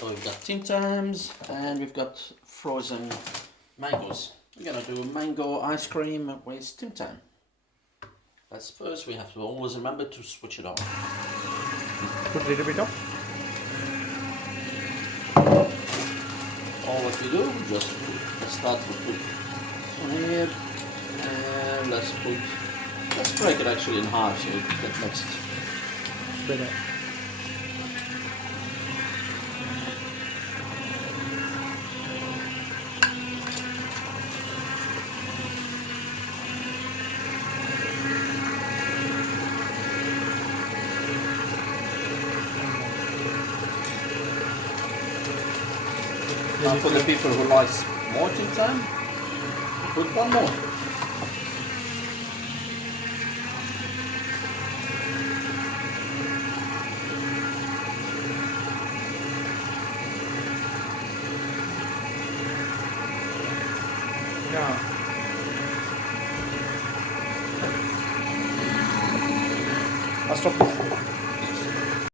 So we've got Tim Tams and we've got frozen mangoes. We're gonna do mango ice cream with Tim Tam. But first we have to always remember to switch it on. Put a little bit off. All what we do, we just start to put on here, and let's break it actually in half so it gets mixed. Better. Now for the people who like more Tim Tam, put one more. Yeah. I'll stop this.